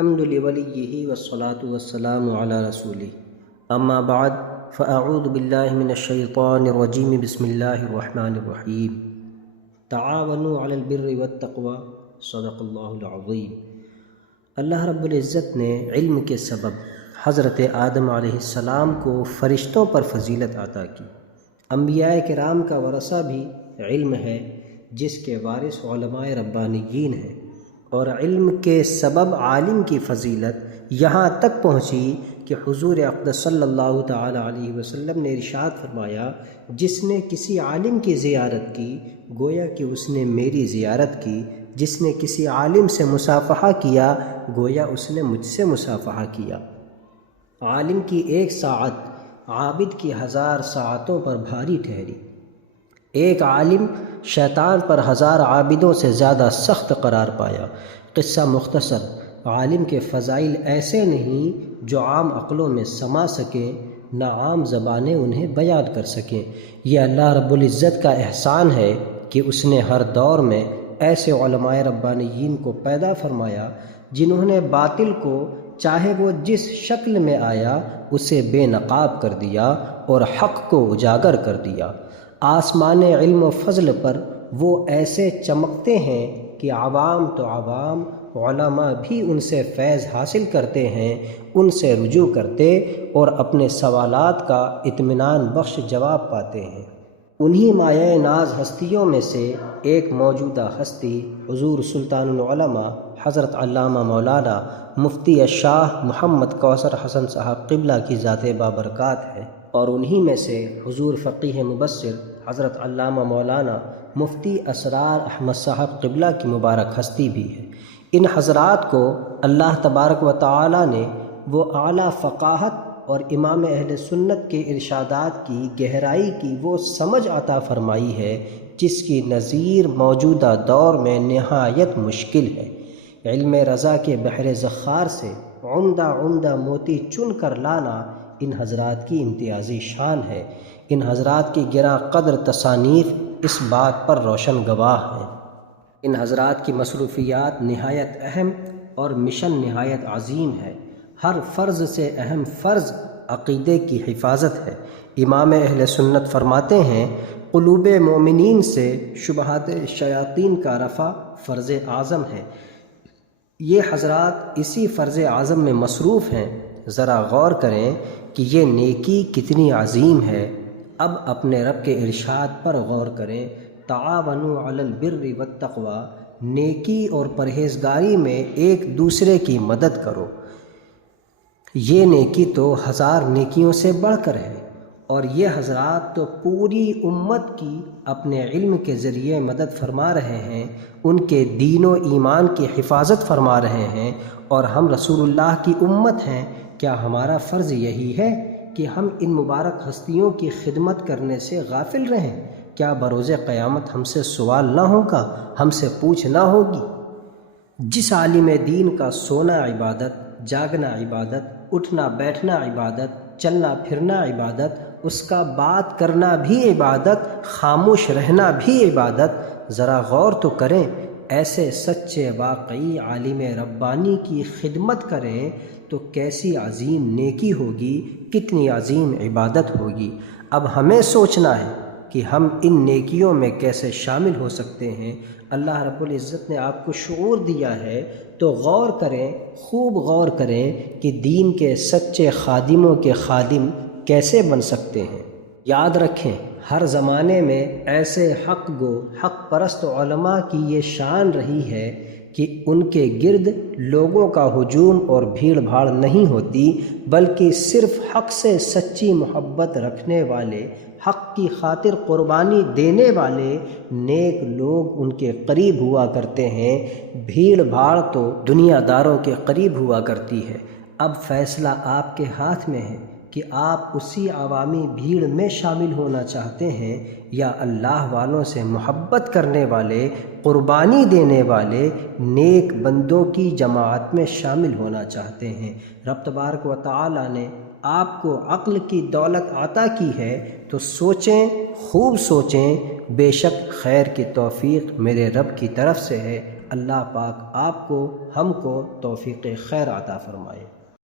الحمد لوليه والصلاة والسلام على رسوله اما بعد فاعوذ باللہ من الشیطان الرجیم بسم اللہ الرحمن الرحیم تعاونوا علی البر والتقوی صدق اللہ العظیم۔ اللہ رب العزت نے علم کے سبب حضرت آدم علیہ السلام کو فرشتوں پر فضیلت عطا کی۔ انبیاء کرام کا ورثہ بھی علم ہے، جس کے وارث علماء ربانیین ہیں، اور علم کے سبب عالم کی فضیلت یہاں تک پہنچی کہ حضور اقدس صلی اللہ تعالی علیہ وسلم نے ارشاد فرمایا، جس نے کسی عالم کی زیارت کی گویا کہ اس نے میری زیارت کی، جس نے کسی عالم سے مصافحہ کیا گویا اس نے مجھ سے مصافحہ کیا۔ عالم کی ایک ساعت عابد کی 1000 ساعتوں پر بھاری ٹھہری۔ ایک عالم شیطان پر 1000 عابدوں سے زیادہ سخت قرار پایا۔ قصہ مختصر، عالم کے فضائل ایسے نہیں جو عام عقلوں میں سما سکیں، نہ عام زبانیں انہیں بیان کر سکیں۔ یہ اللہ رب العزت کا احسان ہے کہ اس نے ہر دور میں ایسے علماء ربانیین کو پیدا فرمایا جنہوں نے باطل کو چاہے وہ جس شکل میں آیا اسے بے نقاب کر دیا اور حق کو اجاگر کر دیا۔ آسمان علم و فضل پر وہ ایسے چمکتے ہیں کہ عوام تو عوام، علماء بھی ان سے فیض حاصل کرتے ہیں، ان سے رجوع کرتے اور اپنے سوالات کا اطمینان بخش جواب پاتے ہیں۔ انہی مایہ ناز ہستیوں میں سے ایک موجودہ ہستی حضور سلطان العلماء حضرت علامہ مولانا مفتی الشاہ محمد کوثر حسن صاحب قبلہ کی ذات بابرکات ہے، اور انہی میں سے حضور فقیہ مبصر حضرت علامہ مولانا مفتی اسرار احمد صاحب قبلہ کی مبارک ہستی بھی ہے۔ ان حضرات کو اللہ تبارک و تعالی نے وہ اعلیٰ فقاہت اور امام اہل سنت کے ارشادات کی گہرائی کی وہ سمجھ عطا فرمائی ہے جس کی نظیر موجودہ دور میں نہایت مشکل ہے۔ علم رضا کے بحر ذخار سے عمدہ موتی چن کر لانا ان حضرات کی امتیازی شان ہے۔ ان حضرات کی گراں قدر تصانیف اس بات پر روشن گواہ ہیں۔ ان حضرات کی مصروفیات نہایت اہم اور مشن نہایت عظیم ہے۔ ہر فرض سے اہم فرض عقیدے کی حفاظت ہے۔ امام اہل سنت فرماتے ہیں، قلوب مومنین سے شبہات شیاطین کا رفع فرض اعظم ہے۔ یہ حضرات اسی فرض اعظم میں مصروف ہیں۔ ذرا غور کریں کہ یہ نیکی کتنی عظیم ہے۔ اب اپنے رب کے ارشاد پر غور کریں، تعاونوا علی البر والتقوی، نیکی اور پرہیزگاری میں ایک دوسرے کی مدد کرو۔ یہ نیکی تو 1000 نیکیوں سے بڑھ کر ہے، اور یہ حضرات تو پوری امت کی اپنے علم کے ذریعے مدد فرما رہے ہیں، ان کے دین و ایمان کی حفاظت فرما رہے ہیں، اور ہم رسول اللہ کی امت ہیں۔ کیا ہمارا فرض یہی ہے کہ ہم ان مبارک ہستیوں کی خدمت کرنے سے غافل رہیں؟ کیا بروز قیامت ہم سے سوال نہ ہوگا، ہم سے پوچھ نہ ہوگی؟ جس عالم دین کا سونا عبادت، جاگنا عبادت، اٹھنا بیٹھنا عبادت، چلنا پھرنا عبادت، اس کا بات کرنا بھی عبادت، خاموش رہنا بھی عبادت، ذرا غور تو کریں۔ ایسے سچے واقعی عالم ربانی کی خدمت کریں تو کیسی عظیم نیکی ہوگی، کتنی عظیم عبادت ہوگی۔ اب ہمیں سوچنا ہے کہ ہم ان نیکیوں میں کیسے شامل ہو سکتے ہیں۔ اللہ رب العزت نے آپ کو شعور دیا ہے تو غور کریں، خوب غور کریں کہ دین کے سچے خادموں کے خادم کیسے بن سکتے ہیں۔ یاد رکھیں، ہر زمانے میں ایسے حق گو، حق پرست علماء کی یہ شان رہی ہے کہ ان کے گرد لوگوں کا ہجوم اور بھیڑ بھاڑ نہیں ہوتی، بلکہ صرف حق سے سچی محبت رکھنے والے، حق کی خاطر قربانی دینے والے نیک لوگ ان کے قریب ہوا کرتے ہیں۔ بھیڑ بھاڑ تو دنیا داروں کے قریب ہوا کرتی ہے۔ اب فیصلہ آپ کے ہاتھ میں ہے کہ آپ اسی عوامی بھیڑ میں شامل ہونا چاہتے ہیں یا اللہ والوں سے محبت کرنے والے، قربانی دینے والے نیک بندوں کی جماعت میں شامل ہونا چاہتے ہیں۔ رب تبارک و تعالی نے آپ کو عقل کی دولت عطا کی ہے تو سوچیں، خوب سوچیں، بے شک خیر کی توفیق میرے رب کی طرف سے ہے۔ اللہ پاک آپ کو ہم کو توفیق خیر عطا فرمائے۔